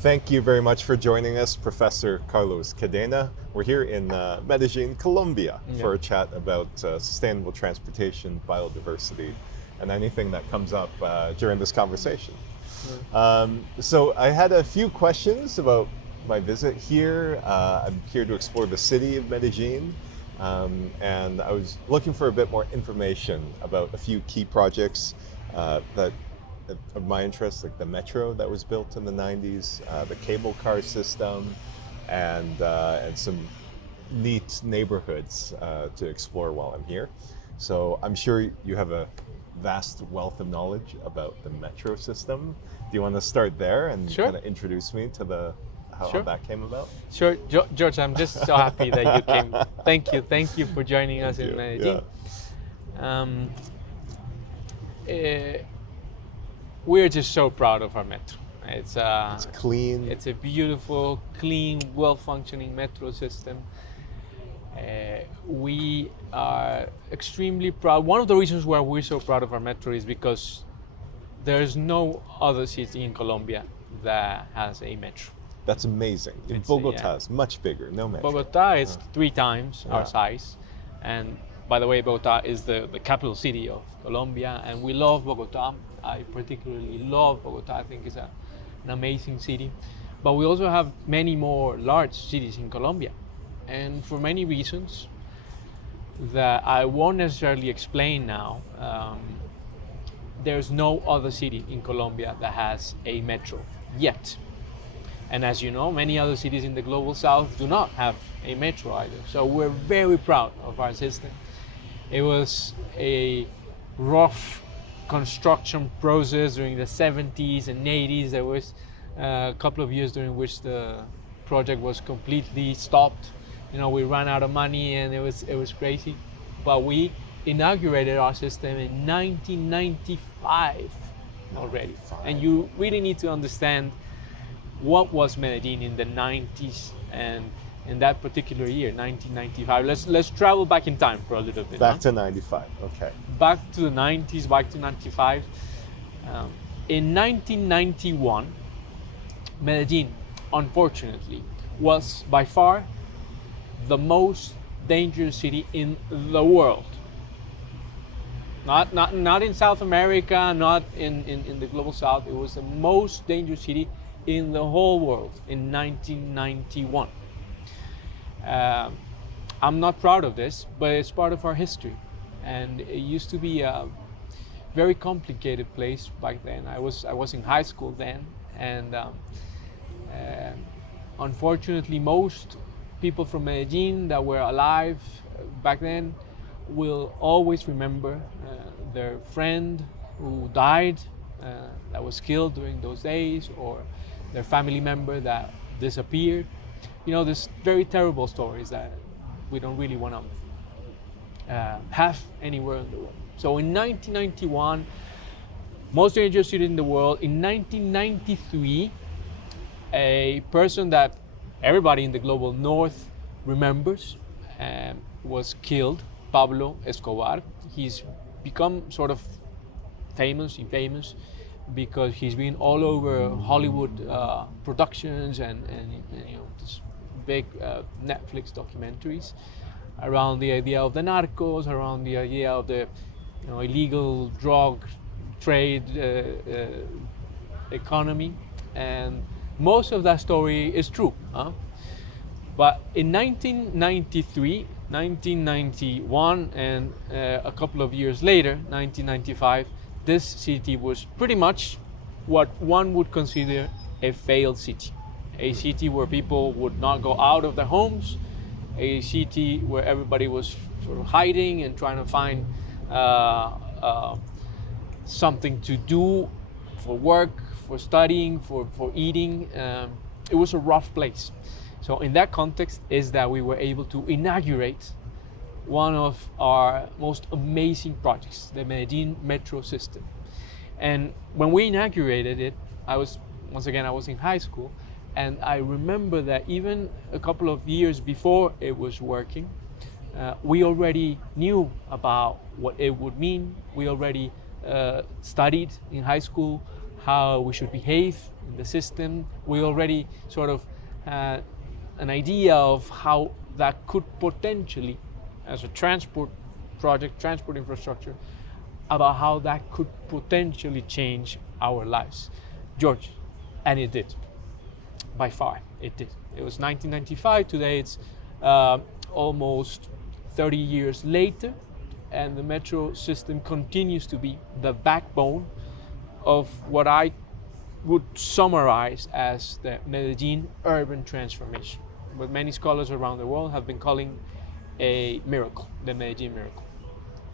Thank you very much for joining us, Professor Carlos Cadena. We're here in Medellín, Colombia, for a chat about sustainable transportation, biodiversity, and anything that comes up during this conversation. So I had a few questions about my visit here. I'm here to explore the city of Medellín, and I was looking for a bit more information about a few key projects that of my interest, like the metro that was built in the 90s, the cable car system, and some neat neighborhoods to explore while I'm here. So I'm sure you have a vast wealth of knowledge about the metro system. Do you want to start there and kind of introduce me to how that came about? Sure, George, I'm just so happy that you came. Thank you for joining us in Medellín. We're just so proud of our metro. It's clean. It's a beautiful, clean, well-functioning metro system. We are extremely proud. One of the reasons why we're so proud of our metro is because there's no other city in Colombia that has a metro. That's amazing. In Bogota, it's much bigger, no metro. Bogota is 3 times our size. And by the way, Bogota is the capital city of Colombia, and we love Bogota. I particularly love Bogota. I think it's an amazing city. But we also have many more large cities in Colombia. And for many reasons that I won't necessarily explain now, there's no other city in Colombia that has a metro yet. And as you know, many other cities in the global south do not have a metro either. So we're very proud of our system. It was a rough construction process during the 70s and 80s. There was a couple of years during which the project was completely stopped. You know, we ran out of money and it was crazy. But we inaugurated our system in 1995 already. And you really need to understand what was Medellín in the 90s and in that particular year, 1995. Let's travel back in time for a little bit. Back to 95, okay. Back to the 90s, back to 95. In 1991, Medellín, unfortunately, was by far the most dangerous city in the world. Not in South America, not in the global south. It was the most dangerous city in the whole world in 1991. I'm not proud of this, but it's part of our history. And it used to be a very complicated place back then. I was in high school then, and unfortunately most people from Medellín that were alive back then will always remember their friend who died, that was killed during those days, or their family member that disappeared. You know, there's very terrible stories that we don't really want to have anywhere in the world. So in 1991, most dangerous city in the world. In 1993, a person that everybody in the global north remembers was killed, Pablo Escobar. He's become sort of infamous, because he's been all over Hollywood productions and you know, this big Netflix documentaries around the idea of the narcos, around the idea of the illegal drug trade economy, and most of that story is true. But in 1993, 1991, and a couple of years later, 1995, this city was pretty much what one would consider a failed city. A city where people would not go out of their homes, a city where everybody was sort of hiding and trying to find something to do for work, for studying, for eating. It was a rough place. So in that context is that we were able to inaugurate one of our most amazing projects, the Medellín metro system. And when we inaugurated it, I was in high school, and I remember that even a couple of years before it was working, we already knew about what it would mean. We already studied in high school how we should behave in the system. We already sort of had an idea of how that could potentially, as a transport project, transport infrastructure, about how that could potentially change our lives. George, and it did. By far, it did. It was 1995. Today it's almost 30 years later, and the metro system continues to be the backbone of what I would summarize as the Medellín urban transformation, what many scholars around the world have been calling a miracle, the Medellín miracle.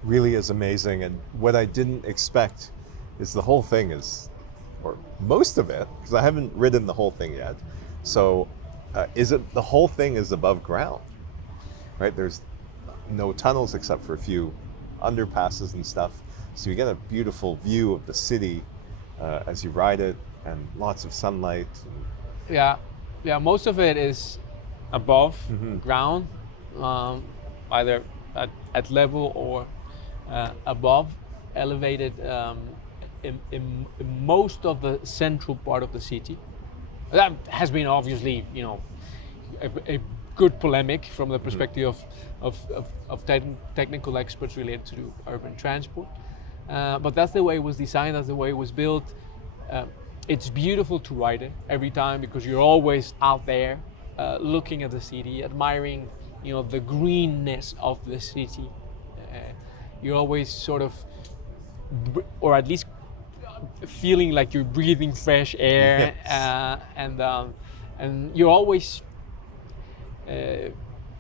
Really is amazing, and what I didn't expect is the whole thing is, or most of it, because I haven't ridden the whole thing yet, so is it the whole thing is above ground, right? There's no tunnels except for a few underpasses and stuff, so you get a beautiful view of the city as you ride it, and lots of sunlight. Yeah, most of it is above ground, either at level or above, elevated in most of the central part of the city. That has been obviously, a good polemic from the perspective of technical experts related to urban transport. But that's the way it was designed, that's the way it was built. It's beautiful to ride it every time because you're always out there looking at the city, admiring, the greenness of the city. You're always sort of, or at least feeling like you're breathing fresh air, yes. And you're always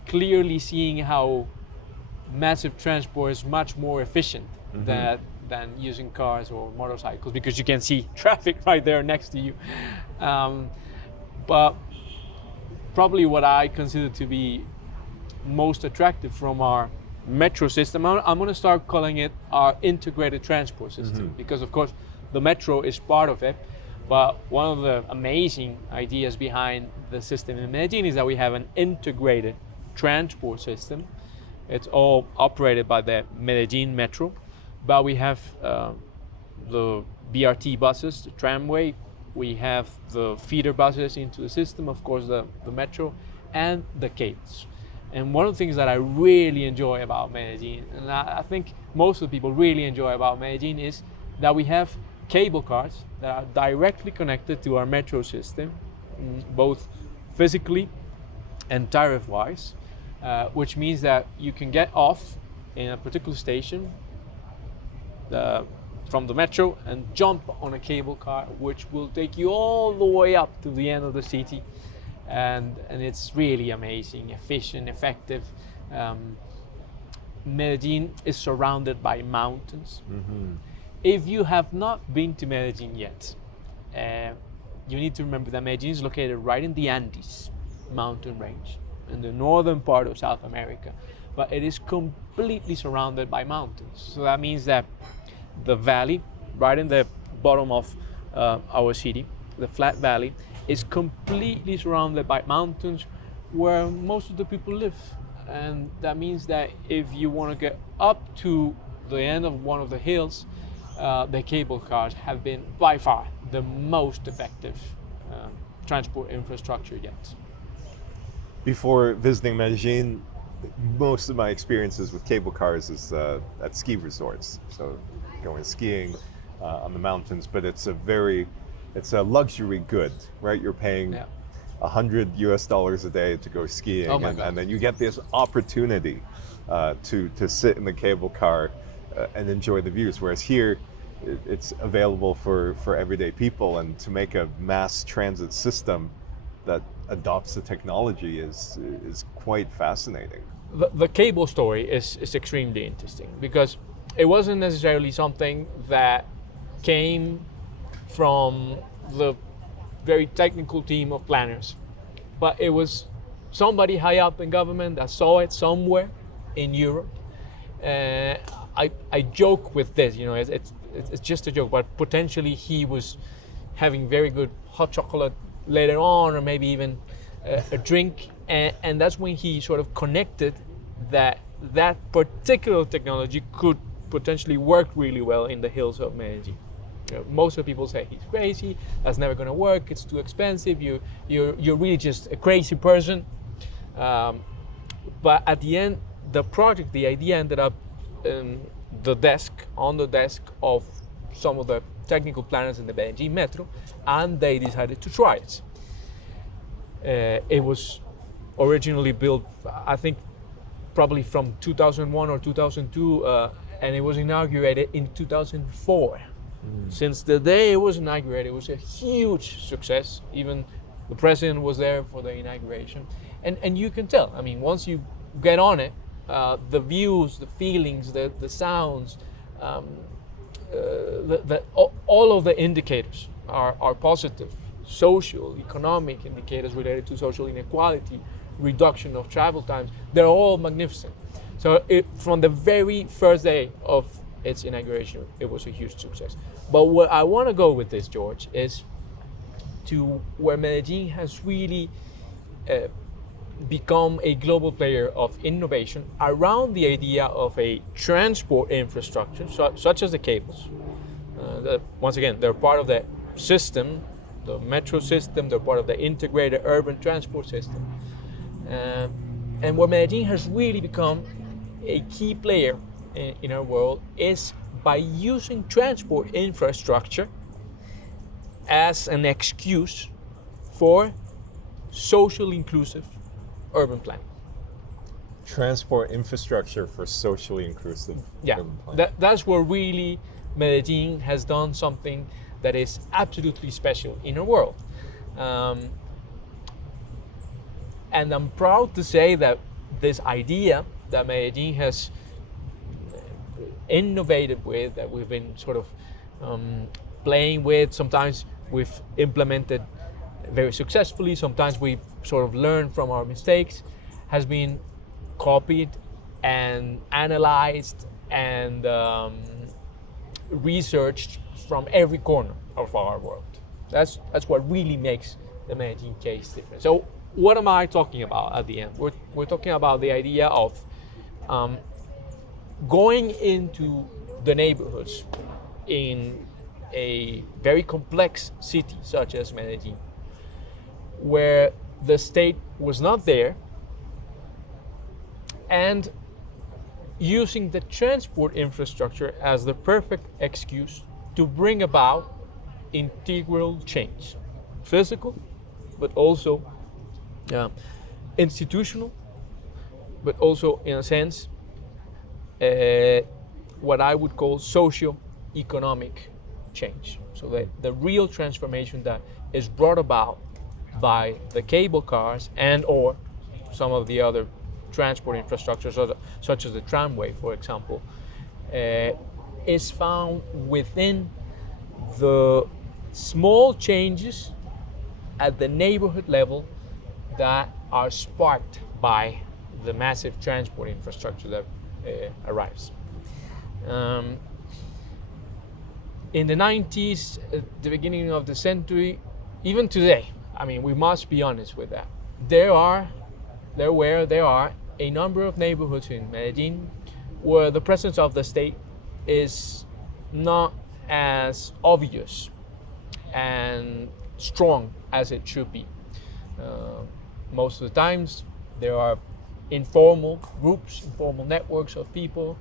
clearly seeing how massive transport is much more efficient than using cars or motorcycles, because you can see traffic right there next to you. But probably what I consider to be most attractive from our metro system, I'm going to start calling it our integrated transport system, because of course the metro is part of it. But one of the amazing ideas behind the system in Medellín is that we have an integrated transport system. It's all operated by the Medellín Metro, but we have the BRT buses, the tramway, we have the feeder buses into the system, of course the metro, and the cables. And one of the things that I really enjoy about Medellín, and I think most of the people really enjoy about Medellín, is that we have cable cars that are directly connected to our metro system, both physically and tariff-wise, which means that you can get off in a particular station from the metro and jump on a cable car, which will take you all the way up to the end of the city. And it's really amazing, efficient, effective. Medellín is surrounded by mountains. If you have not been to Medellín yet, you need to remember that Medellín is located right in the Andes mountain range, in the northern part of South America, but it is completely surrounded by mountains. So that means that the valley, right in the bottom of our city, the flat valley, is completely surrounded by mountains where most of the people live. And that means that if you want to get up to the end of one of the hills, the cable cars have been by far the most effective transport infrastructure yet. Before visiting Medellín, most of my experiences with cable cars is at ski resorts. So going skiing on the mountains, but it's a luxury good, right? You're paying $100 a day to go skiing, and then you get this opportunity to sit in the cable car and enjoy the views. Whereas here, it's available for everyday people, and to make a mass transit system that adopts the technology is quite fascinating. The cable story is extremely interesting, because it wasn't necessarily something that came from the very technical team of planners, but it was somebody high up in government that saw it somewhere in Europe. I joke with this, it's just a joke, but potentially he was having very good hot chocolate later on, or maybe even a drink, and that's when he sort of connected that particular technology could potentially work really well in the hills of Medellín. Most of the people say he's crazy. That's never going to work. It's too expensive. You're really just a crazy person. But at the end, the project, the idea ended up on the desk of some of the technical planners in the Medellín Metro, and they decided to try it. It was originally built, I think, probably from 2001 or 2002, and it was inaugurated in 2004. Since the day it was inaugurated, it was a huge success. Even the president was there for the inauguration. And you can tell, I mean, once you get on it, the views, the feelings, the sounds, all of the indicators are positive. Social, economic indicators related to social inequality, reduction of travel times, they're all magnificent. So from the very first day of its inauguration, it was a huge success. But where I want to go with this, George, is to where Medellín has really become a global player of innovation around the idea of a transport infrastructure, such as the cables. Once again, they're part of the system, the metro system, they're part of the integrated urban transport system. And where Medellín has really become a key player in our world is by using transport infrastructure as an excuse for socially inclusive urban planning. Transport infrastructure for socially inclusive urban planning. That's where really Medellín has done something that is absolutely special in our world. And I'm proud to say that this idea that Medellín has innovated with, that we've been sort of playing with, sometimes we've implemented very successfully, sometimes we've sort of learned from our mistakes, has been copied and analyzed and researched from every corner of our world. That's what really makes the Medellín case different. So what am I talking about at the end? We're talking about the idea of going into the neighborhoods in a very complex city such as Medellín, where the state was not there, and using the transport infrastructure as the perfect excuse to bring about integral change, physical, but also institutional, but also in a sense what I would call socio-economic change. So the real transformation that is brought about by the cable cars and or some of the other transport infrastructures, such as the tramway, for example, is found within the small changes at the neighborhood level that are sparked by the massive transport infrastructure that arrives. In the 90s, at the beginning of the century, even today, I mean, we must be honest with that. There are a number of neighborhoods in Medellín where the presence of the state is not as obvious and strong as it should be. Most of the times there are informal groups, informal networks of people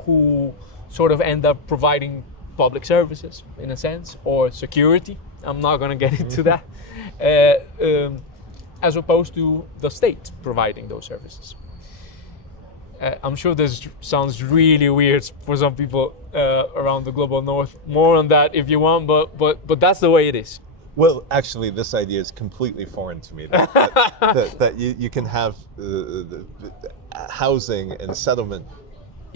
who sort of end up providing public services in a sense, or security. I'm not going to get into that. As opposed to the state providing those services. I'm sure this sounds really weird for some people around the global north. More on that if you want, but that's the way it is. Well, actually, this idea is completely foreign to me. That you can have the housing and settlement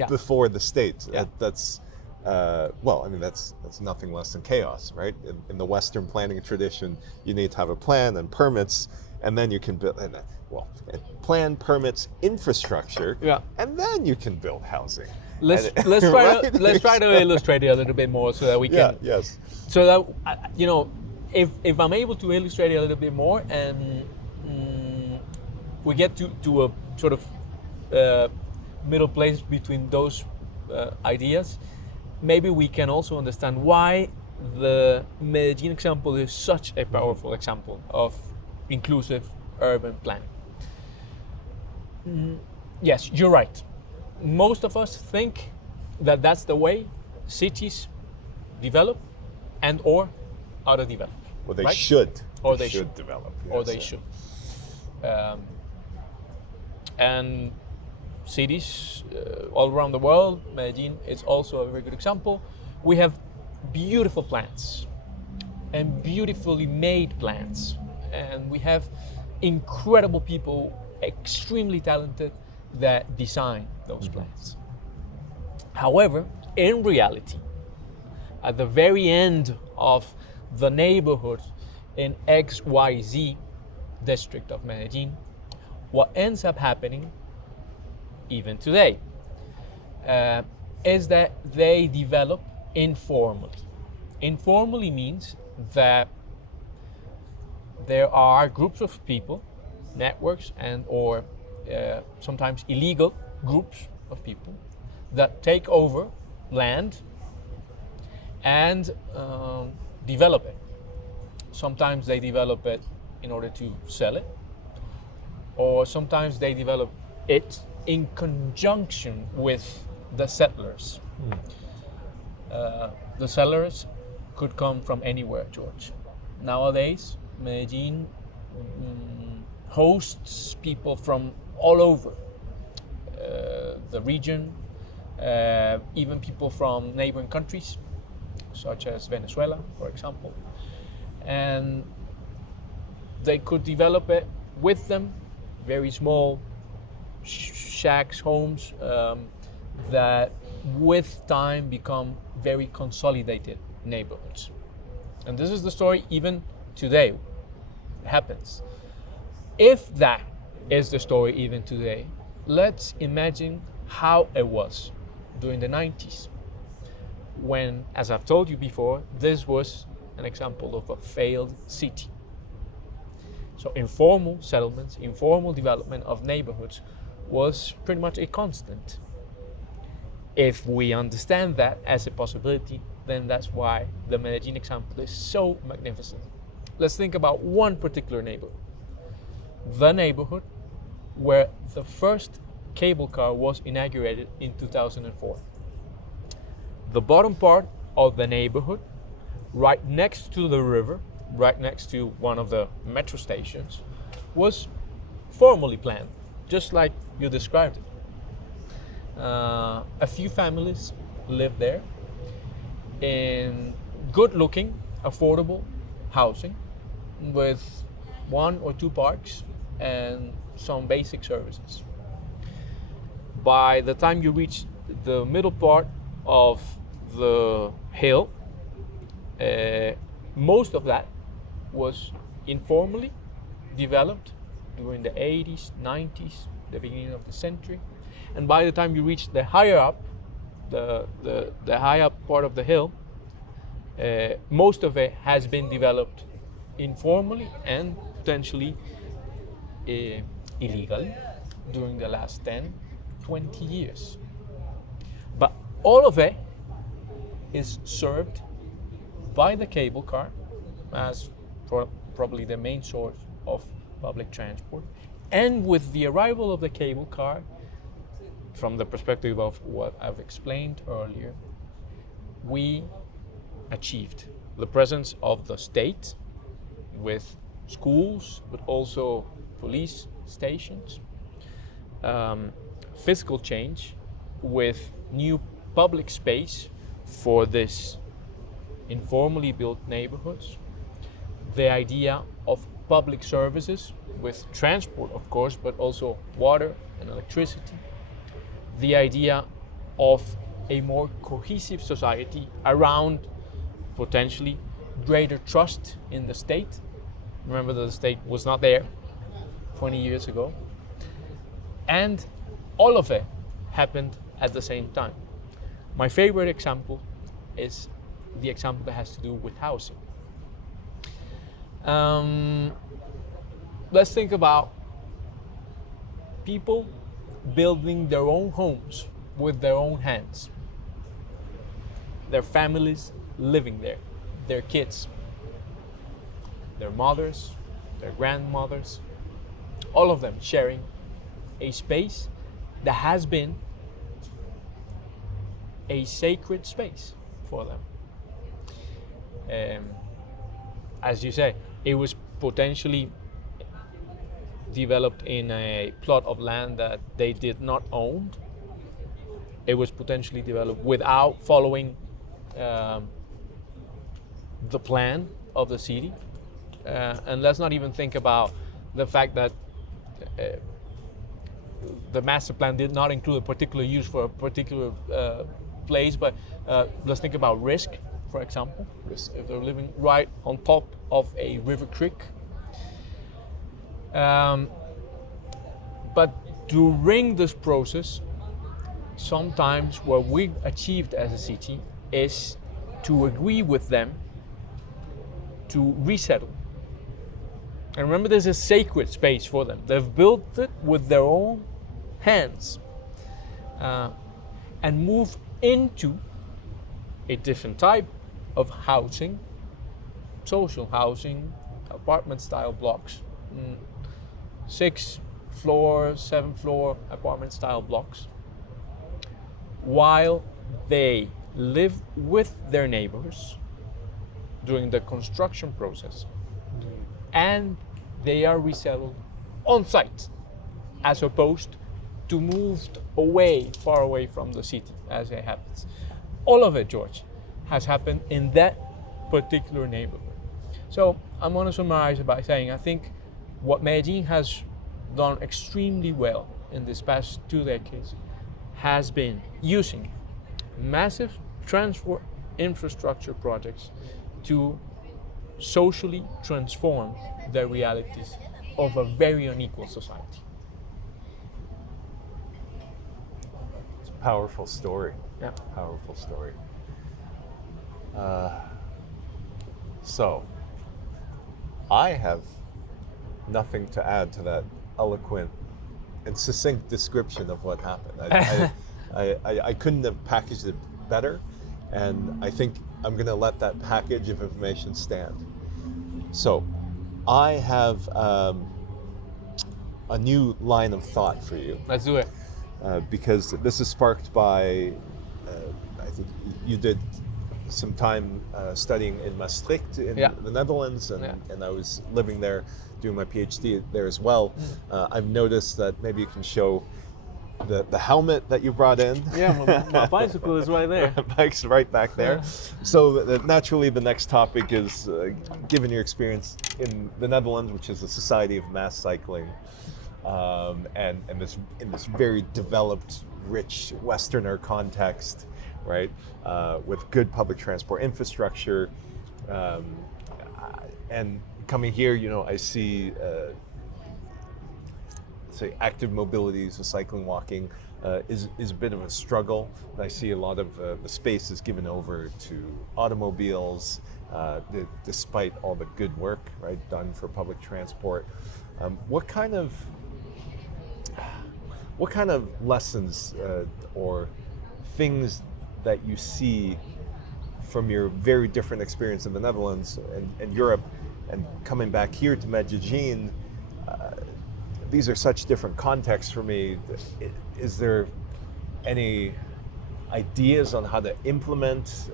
before the state. Yeah. That's well, I mean, that's nothing less than chaos, right? In the Western planning tradition, you need to have a plan and permits, and then you can build. Plan, permits, infrastructure, and then you can build housing. Let's try to illustrate it a little bit more so that we can. Yes. So that if I'm able to illustrate it a little bit more, and we get to a sort of middle place between those ideas, maybe we can also understand why the Medellín example is such a powerful example of inclusive urban planning. Yes, you're right. Most of us think that that's the way cities develop and or underdevelop. Well, they right? should. Or they should develop. or yes, they yeah. should. And cities all around the world, Medellín is also a very good example. We have beautiful plants and beautifully made plants, and we have incredible people, extremely talented, that design those plants. However, in reality, at the very end of the neighborhood in XYZ district of Medellín, what ends up happening, even today, is that they develop informally. Informally means that there are groups of people, networks, and or sometimes illegal groups of people that take over land and develop it. Sometimes they develop it in order to sell it, or sometimes they develop it in conjunction with the settlers. The settlers could come from anywhere, George. Nowadays, Medellín hosts people from all over the region, even people from neighboring countries, such as Venezuela, for example. And they could develop it with them, very small shacks, homes, that with time become very consolidated neighborhoods. And this is the story even today. It happens. If that is the story even today, let's imagine how it was during the 90s, when, as I've told you before, this was an example of a failed city. So informal settlements, informal development of neighborhoods was pretty much a constant. If we understand that as a possibility, then that's why the Medellín example is so magnificent. Let's think about one particular neighborhood. The neighborhood where the first cable car was inaugurated in 2004. The bottom part of the neighborhood, right next to the river, right next to one of the metro stations, was formally planned, just like you described it. A few families lived there in good-looking, affordable housing with 1 or 2 parks and some basic services. By the time you reach the middle part of the hill, most of that was informally developed during the 80s, 90s, the beginning of the century. And by the time you reach the higher up, the high up part of the hill, most of it has been developed informally and potentially illegally during the last 10, 20 years. But all of it is served by the cable car as probably the main source of public transport. And with the arrival of the cable car, from the perspective of what I've explained earlier, we achieved the presence of the state with schools, but also police stations, physical change with new public space for this informally built neighborhoods, the idea of public services with transport, of course, but also water and electricity, the idea of a more cohesive society around potentially greater trust in the state. Remember that the state was not there 20 years ago. And all of it happened at the same time. My favorite example is the example that has to do with housing. Let's think about people building their own homes with their own hands. Their families living there. their kids, their mothers, their grandmothers, all of them sharing a space that has been a sacred space for them. As you say, it was potentially developed in a plot of land that they did not own. It was potentially developed without following the plan of the city. And let's not even think about the fact that the master plan did not include a particular use for a particular place, but let's think about risk, for example. Risk. If they're living right on top of a river creek. But during this process, sometimes what we've achieved as a city is to agree with them to resettle. And remember, this is a sacred space for them. They've built it with their own hands and move into a different type of housing, social housing, apartment style blocks, 6 floor, 7 floor apartment style blocks, while they live with their neighbors during the construction process, and they are resettled on site, as opposed to moved away, far away from the city, as it happens. All of it, George, has happened in that particular neighborhood. So I'm going to summarize it by saying I think what Medellín has done extremely well in this past 2 decades has been using massive transport infrastructure projects to socially transform the realities of a very unequal society. It's a powerful story. Yeah. Powerful story. So, I have nothing to add to that eloquent and succinct description of what happened. I couldn't have packaged it better, and I think I'm going to let that package of information stand. So, I have a new line of thought for you. Let's do it. Because this is sparked by, I think you did some time studying in Maastricht in the Netherlands, and I was living there doing my PhD there as well. I've noticed that maybe you can show the helmet that you brought in. Yeah, my bicycle is right there. Bike's right back there. Yeah. So naturally the next topic is, given your experience in the Netherlands, which is a society of mass cycling, and in this very developed, rich Westerner context, right, with good public transport infrastructure, and coming here, I see, say, active mobility, so cycling, walking, is a bit of a struggle. And I see a lot of the space is given over to automobiles, despite all the good work, right, done for public transport. What kind of lessons or things that you see from your very different experience in the Netherlands and Europe, and coming back here to Medellín, these are such different contexts for me. Is there any ideas on how to implement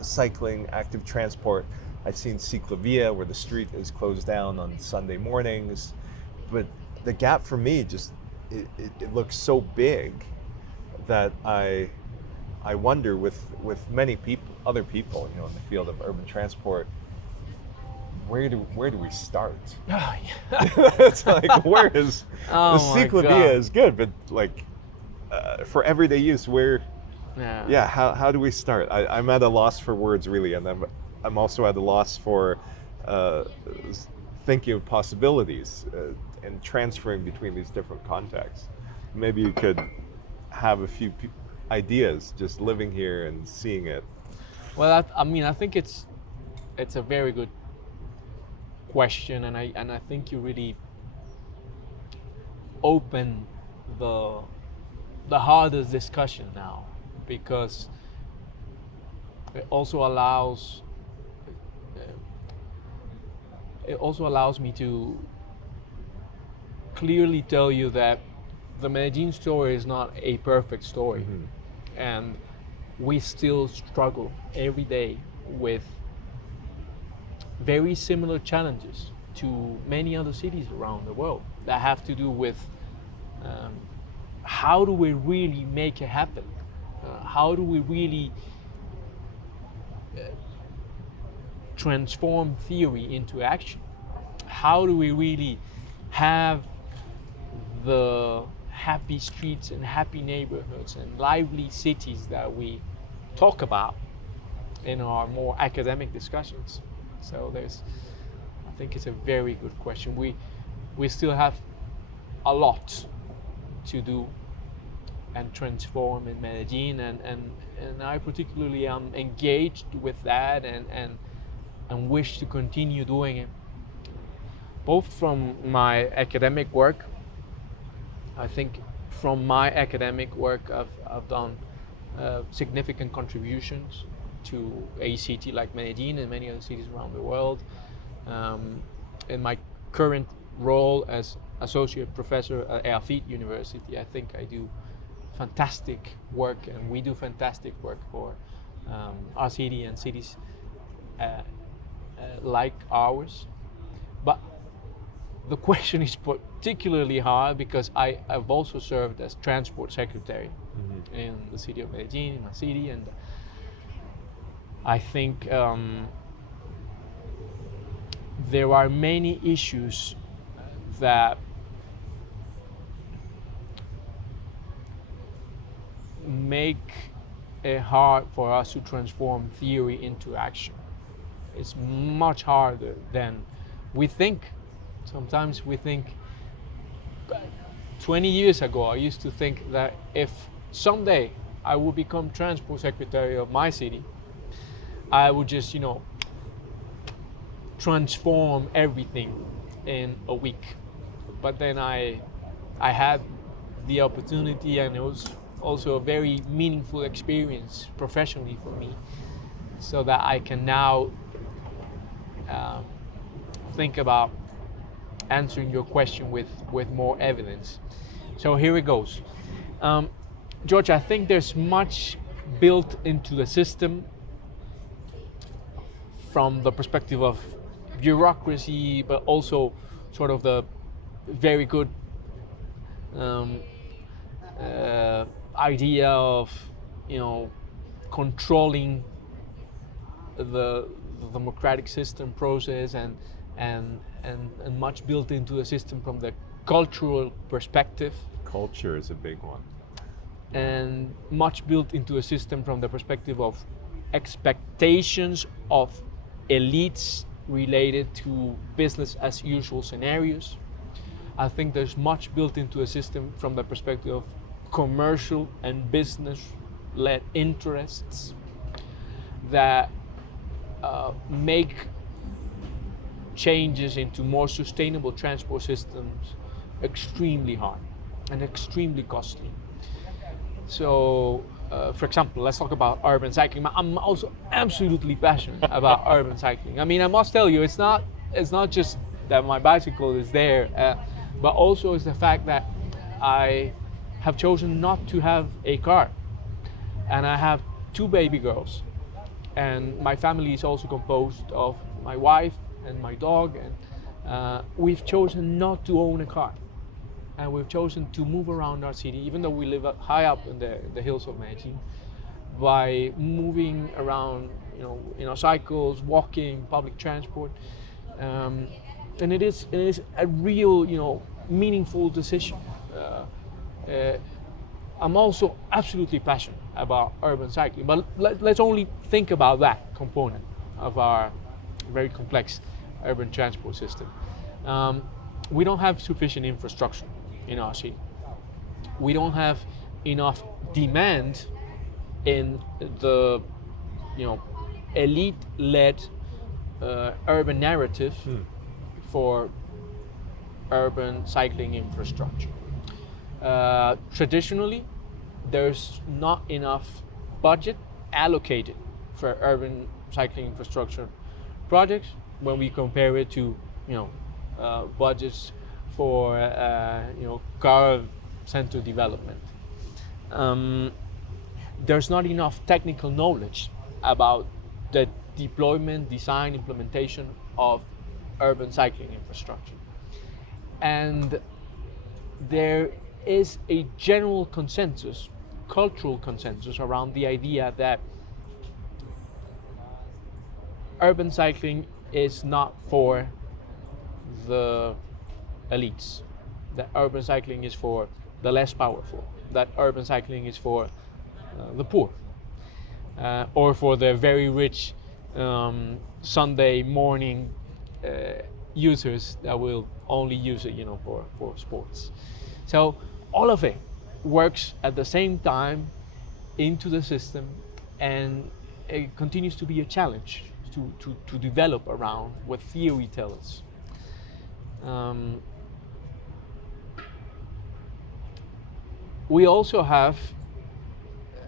cycling, active transport? I've seen Ciclovia, where the street is closed down on Sunday mornings, but the gap for me it looks so big that I wonder with many other people, in the field of urban transport, where do we start? Oh, yeah. It's like, where is the Ciclovia is good, but like for everyday use, where? Yeah. How do we start? I'm at a loss for words, really, and I'm also at a loss for thinking of possibilities and transferring between these different contexts. Maybe you could have a few ideas just living here and seeing it. Well, I think it's a very good question, and I think you really open the hardest discussion now, because it also allows me to clearly tell you that the Medellin story is not a perfect story, and we still struggle every day with very similar challenges to many other cities around the world that have to do with how do we really make it happen? How do we really transform theory into action? How do we really have the happy streets and happy neighborhoods and lively cities that we talk about in our more academic discussions? So I think it's a very good question. We still have a lot to do and transform in Medellin, and I particularly am engaged with that and wish to continue doing it, both from my academic work. I think from my academic work I've done significant contributions to a city like Medellin and many other cities around the world. In my current role as associate professor at EAFIT University, I think I do fantastic work, and we do fantastic work for our city and cities like ours. But the question is particularly hard because I've also served as transport secretary in the city of Medellin, in my city, and I think there are many issues that make it hard for us to transform theory into action. It's much harder than we think. Sometimes we think, 20 years ago, I used to think that if someday I would become transport secretary of my city, I would just, transform everything in a week. But then I had the opportunity, and it was also a very meaningful experience professionally for me, so that I can now think about answering your question with more evidence. So here it goes. George, I think there's much built into the system from the perspective of bureaucracy, but also sort of the very good idea of controlling the democratic system process, and much built into the system from the cultural perspective. Culture is a big one. And much built into a system from the perspective of expectations of elites related to business as usual scenarios. I think there's much built into a system from the perspective of commercial and business-led interests that make changes into more sustainable transport systems extremely hard and extremely costly. So, for example, let's talk about urban cycling. I'm also absolutely passionate about urban cycling. I mean, I must tell you, it's not just that my bicycle is there, but also it's the fact that I have chosen not to have a car, and I have 2 baby girls, and my family is also composed of my wife and my dog, and we've chosen not to own a car, and we've chosen to move around our city, even though we live high up in the hills of Medellin, by moving around, in our cycles, walking, public transport, and it is a real, meaningful decision. I'm also absolutely passionate about urban cycling, but let's only think about that component of our very complex urban transport system. We don't have sufficient infrastructure in our city. We don't have enough demand in the, elite-led urban narrative for urban cycling infrastructure. Traditionally, there's not enough budget allocated for urban cycling infrastructure projects when we compare it to budgets for car center development. There's not enough technical knowledge about the deployment, design, implementation of urban cycling infrastructure. And there is a general consensus, cultural consensus around the idea that urban cycling is not for the elites, that urban cycling is for the less powerful, that urban cycling is for the poor, or for the very rich Sunday morning users that will only use it for sports. So all of it works at the same time into the system, and it continues to be a challenge to develop around what theory tells us. We also have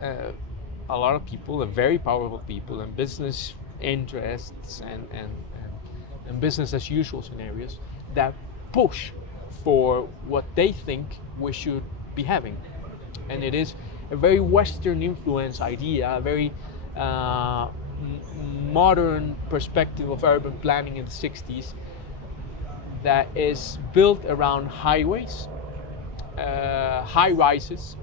a lot of people, very powerful people, and business interests and business as usual scenarios that push for what they think we should be having. And it is a very Western influence idea, a very modern perspective of urban planning in the 60s that is built around highways, high rises,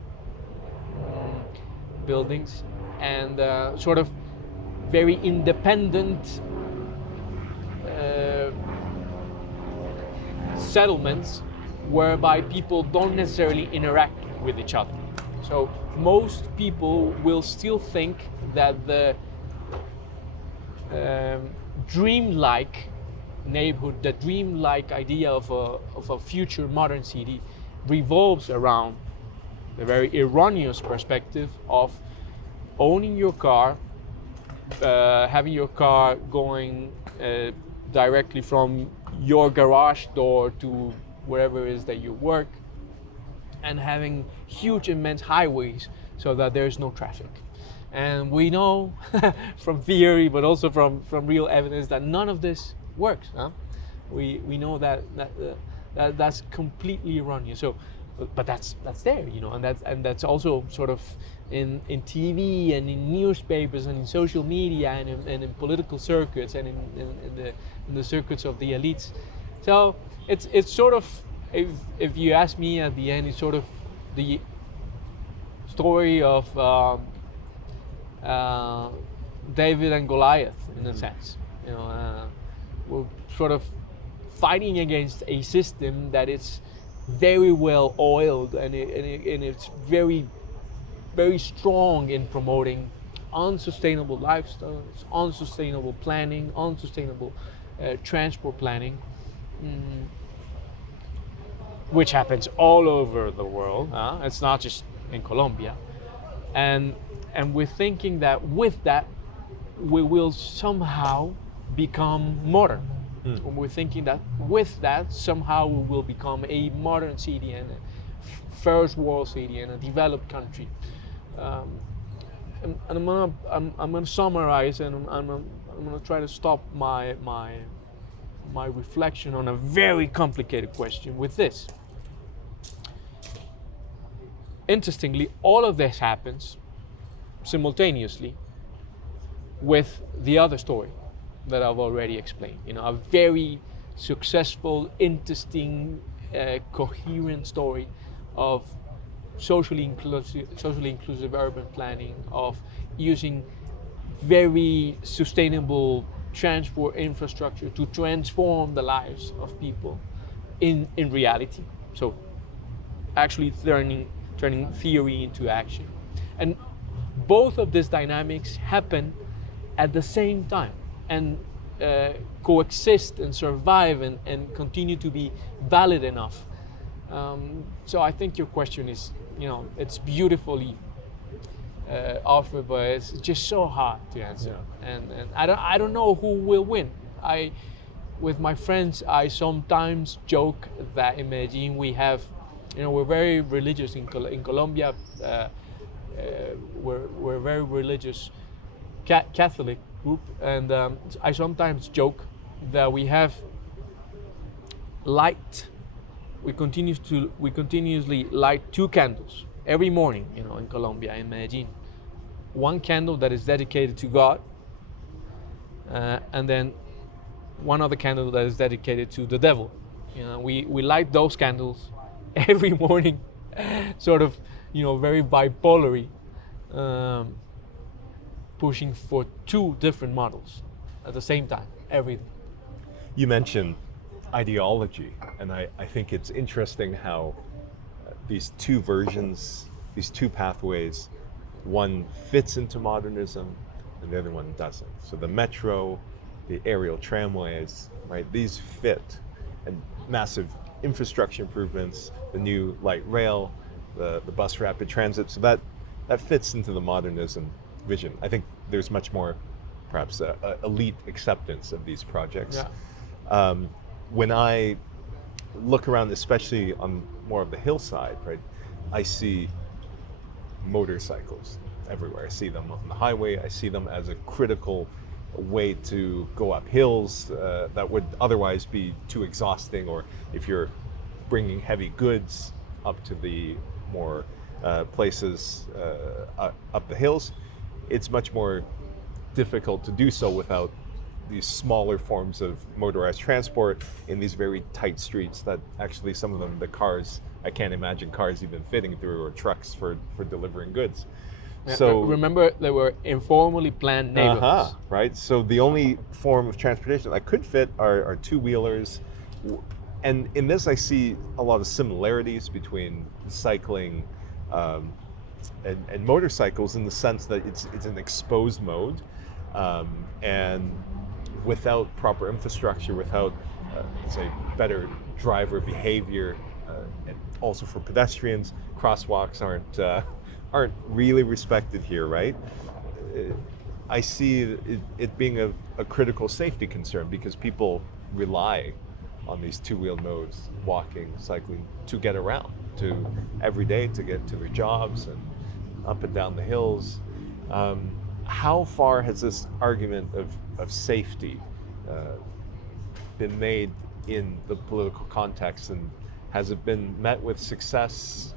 buildings, and sort of very independent settlements whereby people don't necessarily interact with each other. So most people will still think that the dreamlike neighborhood, the dreamlike idea of a future modern city revolves around the very erroneous perspective of owning your car, having your car going directly from your garage door to wherever it is that you work, and having huge, immense highways so that there's no traffic. And we know from theory, but also from real evidence, that none of this works. Huh? We know that's completely erroneous. So, but that's there, and that's also sort of in TV and in newspapers and in social media and in political circuits and in the circuits of the elites. So it's sort of, if you ask me at the end, it's sort of the story of David and Goliath in a sense. We're sort of fighting against a system that is very well oiled and it's very, very strong in promoting unsustainable lifestyles, unsustainable planning, unsustainable transport planning, which happens all over the world. It's not just in Colombia, and we're thinking that with that we will somehow become modern. We're thinking that with that somehow we will become a modern city and a first world city and a developed country. And I'm gonna summarize, and I'm gonna try to stop my reflection on a very complicated question with this. Interestingly, all of this happens simultaneously with the other story that I've already explained. A very successful, interesting, coherent story of socially inclusive urban planning, of using very sustainable transport infrastructure to transform the lives of people in reality. So actually turning theory into action. And both of these dynamics happen at the same time and coexist and survive and continue to be valid enough. So I think your question is, it's beautifully offered, but it's just so hard to answer. Yeah. And I don't know who will win. With my friends, I sometimes joke that in Medellín we have, we're very religious in Colombia. We're very religious Catholic group, and I sometimes joke that we have light. We continuously light 2 candles every morning, in Colombia, in Medellín. One candle that is dedicated to God, and then one other candle that is dedicated to the devil. We light those candles every morning, sort of, very bipolarly, pushing for 2 different models at the same time, every day. You mentioned ideology, and I think it's interesting how these 2 versions, these 2 pathways, one fits into modernism and the other one doesn't. So the metro, the aerial tramways, right, these fit, and massive infrastructure improvements, the new light rail, the bus rapid transit, so that fits into the modernism vision. I think there's much more, perhaps, elite acceptance of these projects. Yeah. When I look around, especially on more of the hillside, right, I see motorcycles everywhere. I see them on the highway. I see them as a critical way to go up hills that would otherwise be too exhausting, or if you're bringing heavy goods up to the more places up the hills, it's much more difficult to do so without these smaller forms of motorized transport in these very tight streets that actually some of them, the cars, I can't imagine cars even fitting through, or trucks for delivering goods. Yeah, So remember, they were informally planned neighborhoods. right? So the only form of transportation that could fit are 2-wheelers. And in this, I see a lot of similarities between cycling and motorcycles, in the sense that it's an exposed mode, and without proper infrastructure, without say better driver behavior, and also for pedestrians, crosswalks aren't really respected here, right? I see it being a critical safety concern, because people rely on these 2-wheeled modes, walking, cycling, to get around, to every day, to get to their jobs and up and down the hills. How far has this argument of safety been made in the political context, and has it been met with success,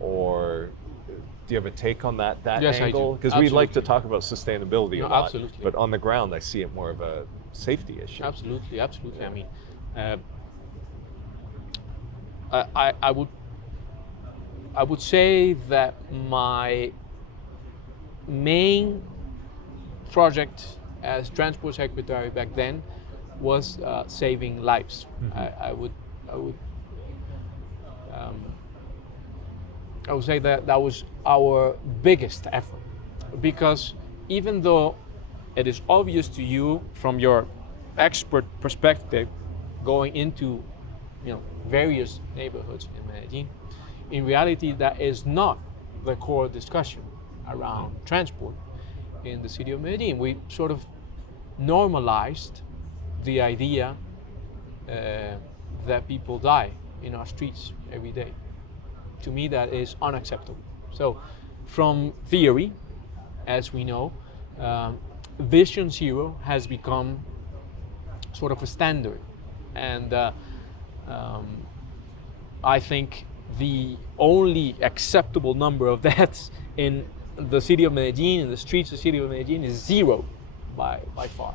or do you have a take on that Yes, angle? Because we like to talk about sustainability a lot, absolutely. but on the ground I see it more of a safety issue. Absolutely. I mean, I would say that my main project as transport secretary back then was saving lives. Mm-hmm. I would say that was our biggest effort, because even though it is obvious to you from your expert perspective going into various neighborhoods in Medellín, in reality that is not the core discussion around transport in the city of Medellín. We sort of normalized the idea that people die in our streets every day. To me, that is unacceptable. So, from theory, as we know, Vision Zero has become sort of a standard, and I think the only acceptable number of deaths in the city of Medellín, in the streets of the city of Medellín, is 0 by far.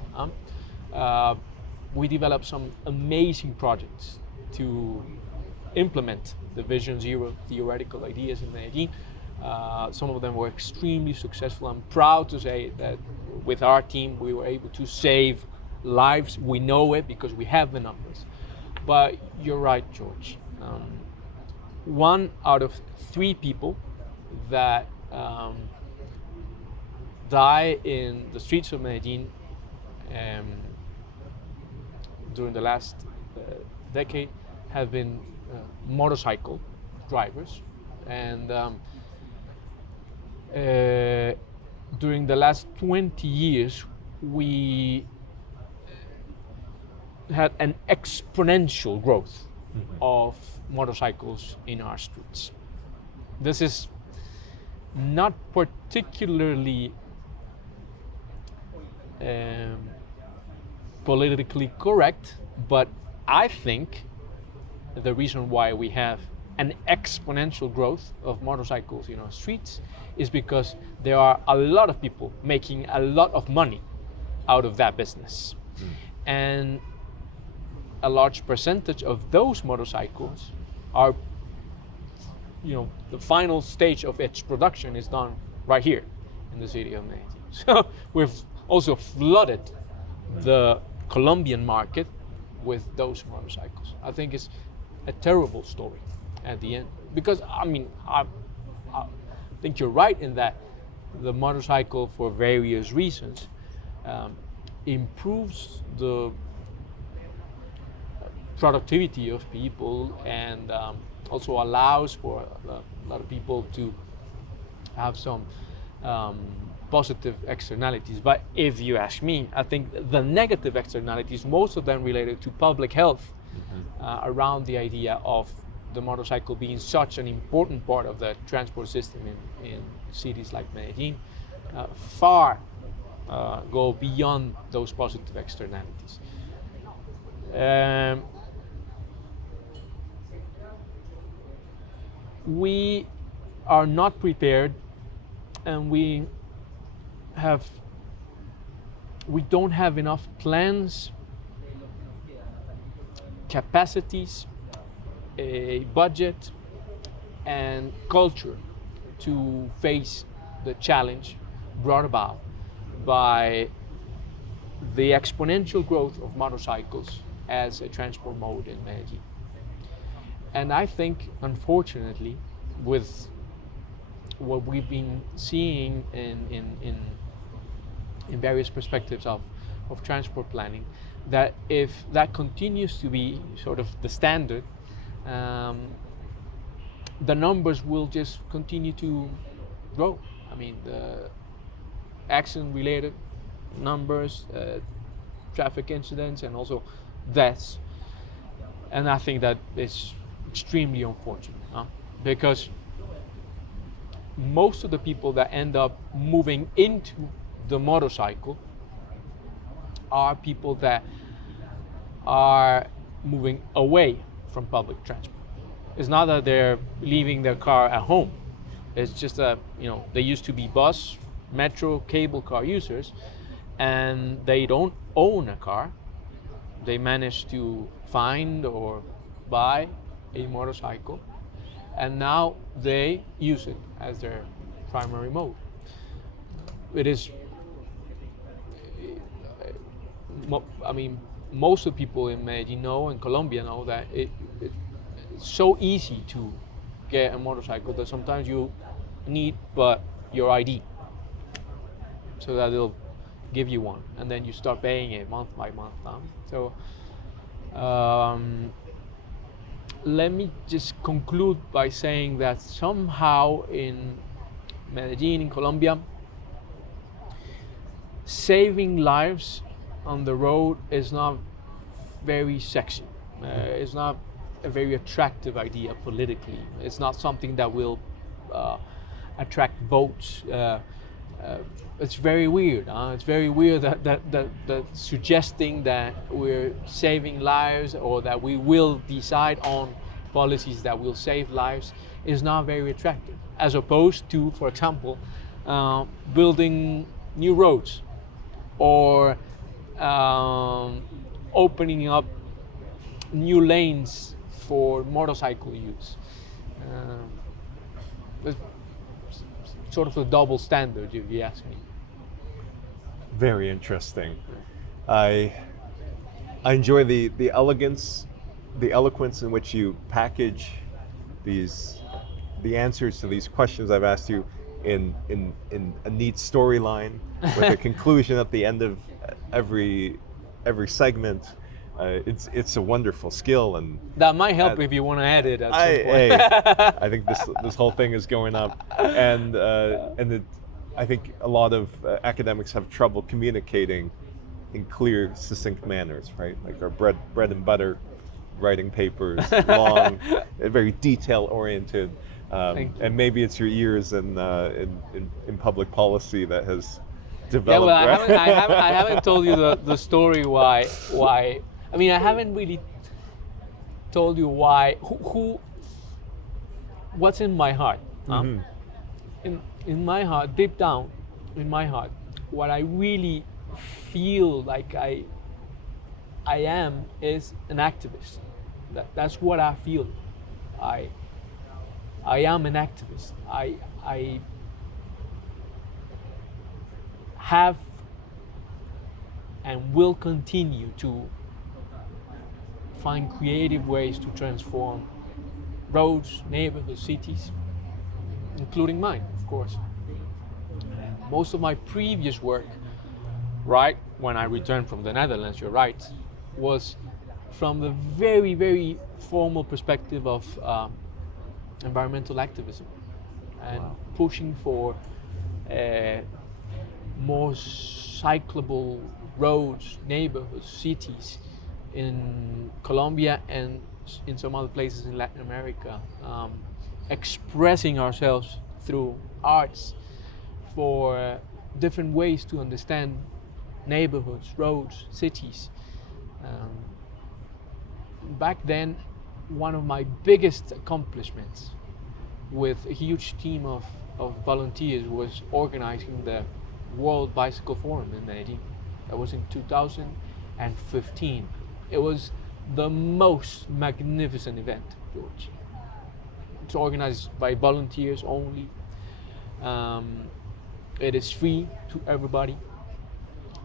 We developed some amazing projects to implement the Vision Zero theoretical ideas in Medellín. Some of them were extremely successful. I'm proud to say that with our team we were able to save lives. We know it because we have the numbers. But you're right, George. 1 out of 3 people that die in the streets of Medellín during the last decade have been motorcycle drivers, and during the last 20 years we had an exponential growth of motorcycles in our streets. This is not particularly um, politically correct, but I think the reason why we have an exponential growth of motorcycles in our streets is because there are a lot of people making a lot of money out of that business. And a large percentage of those motorcycles are, the final stage of its production is done right here in the city of Medellín. So we've also flooded the Colombian market with those motorcycles. I think it's a terrible story at the end, because I think you're right in that the motorcycle, for various reasons, improves the productivity of people, and also allows for a lot of people to have some positive externalities. But if you ask me, I think the negative externalities, most of them related to public health, around the idea of the motorcycle being such an important part of the transport system in cities like Medellín, far go beyond those positive externalities. We are not prepared, and we don't have enough plans, capacities, a budget, and culture to face the challenge brought about by the exponential growth of motorcycles as a transport mode in Medellín. And I think, unfortunately, with what we've been seeing in various perspectives of transport planning, that if that continues to be sort of the standard, the numbers will just continue to grow. I mean, the accident-related numbers, traffic incidents, and also deaths. And I think that is extremely unfortunate, because most of the people that end up moving into the motorcycle are people that are moving away from public transport. It's not that they're leaving their car at home. It's just that, they used to be bus, metro, cable car users, and they don't own a car. They managed to find or buy a motorcycle, and now they use it as their primary mode. It is, most of the people in Medellín know, and Colombia know, that it's so easy to get a motorcycle that sometimes you need but your ID, so that they'll give you one, and then you start paying it month by month. So let me just conclude by saying that somehow in Medellín, in Colombia, saving lives on the road is not very sexy. It's not a very attractive idea politically. It's not something that will attract votes. It's very weird. It's very weird that suggesting that we're saving lives, or that we will decide on policies that will save lives, is not very attractive, as opposed to, for example, building new roads, or opening up new lanes for motorcycle use. It's sort of a double standard, if you ask me. Very interesting. I enjoy the elegance, the eloquence in which you package the answers to these questions I've asked you in a neat storyline with a conclusion at the end of every segment. It's a wonderful skill, and that might help if you want to edit at some point. Hey, I think this whole thing is going up, and I think a lot of academics have trouble communicating in clear, succinct manners, right? Like our bread and butter writing papers, long, very detail oriented, and maybe it's your years in public policy that has develop. well, I right? haven't told you the story why. I mean, I haven't really told you why. What's in my heart? Huh? In my heart, deep down, in my heart, what I really feel like I am is an activist. That's what I feel. I am an activist. I have and will continue to find creative ways to transform roads, neighborhoods, cities, including mine, of course. Most of my previous work, right, when I returned from the Netherlands, you're right, was from the very, very formal perspective of environmental activism and pushing for more cyclable roads, neighborhoods, cities in Colombia and in some other places in Latin America, expressing ourselves through arts for different ways to understand neighborhoods, roads, cities. Back then, one of my biggest accomplishments with a huge team of volunteers was organizing the World Bicycle Forum in Medellín. That was in 2015. It was the most magnificent event, George. It's organized by volunteers only. It is free to everybody.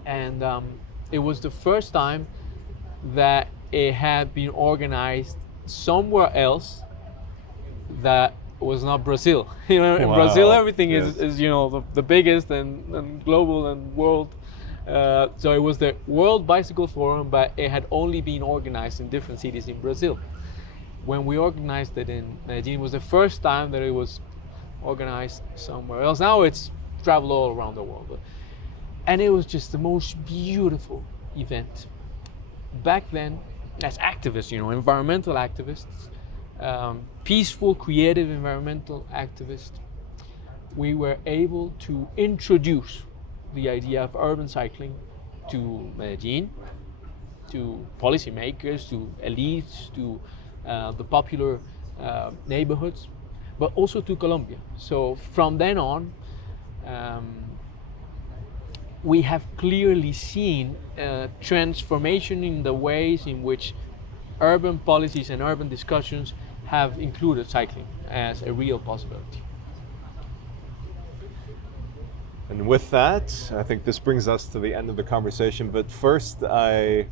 And it was the first time that it had been organized somewhere else that was not Brazil. You know, in Brazil everything is you know the biggest and global and world. So it was the World Bicycle Forum, but it had only been organized in different cities in Brazil. When we organized it in Medellín, it was the first time that it was organized somewhere else. Now it's traveled all around the world. And it was just the most beautiful event. Back then, as activists, you know, environmental activists, peaceful, creative environmental activists, we were able to introduce the idea of urban cycling to Medellín, to policymakers, to elites, to the popular neighborhoods, but also to Colombia. So from then on, we have clearly seen a transformation in the ways in which urban policies and urban discussions have included cycling as a real possibility. And with that, I think this brings us to the end of the conversation. But first, our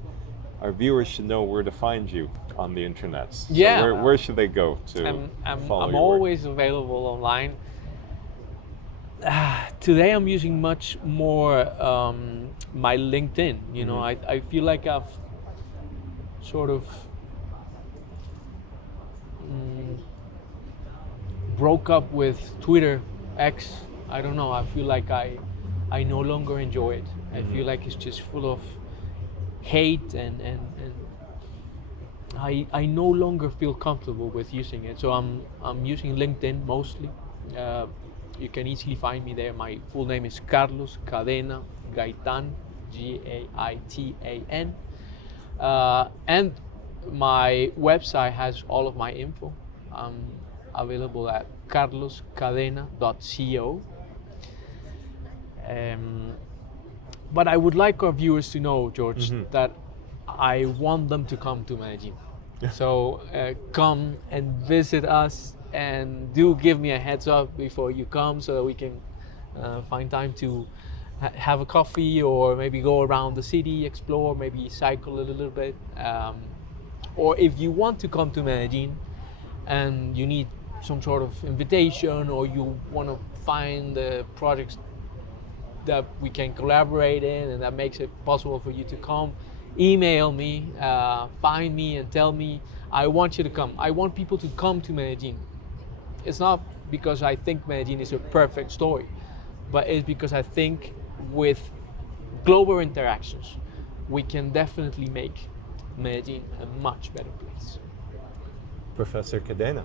viewers should know where to find you on the internet. So Yeah. where should they go to follow I'm your always available online. Today I'm using much more my LinkedIn. You know, I feel like I've sort of broke up with Twitter, X. I don't know. I feel like I no longer enjoy it. I feel like it's just full of hate and I no longer feel comfortable with using it. So I'm using LinkedIn mostly. You can easily find me there. My full name is Carlos Cadena-Gaitán, Gaitan. And my website has all of my info. I'm available at carloscadena.co. But I would like our viewers to know, George, that I want them to come to Medellín. So come and visit us, and do give me a heads up before you come so that we can find time to have a coffee or maybe go around the city, explore, maybe cycle a little bit. Or if you want to come to Medellín and you need some sort of invitation, or you want to find the projects that we can collaborate in and that makes it possible for you to come, email me, find me and tell me, I want you to come. I want people to come to Medellín. It's not because I think Medellín is a perfect story, but it's because I think with global interactions, we can definitely make Medellín a much better place. Professor Cadena,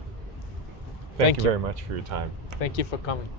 thank you very much for your time. Thank you for coming.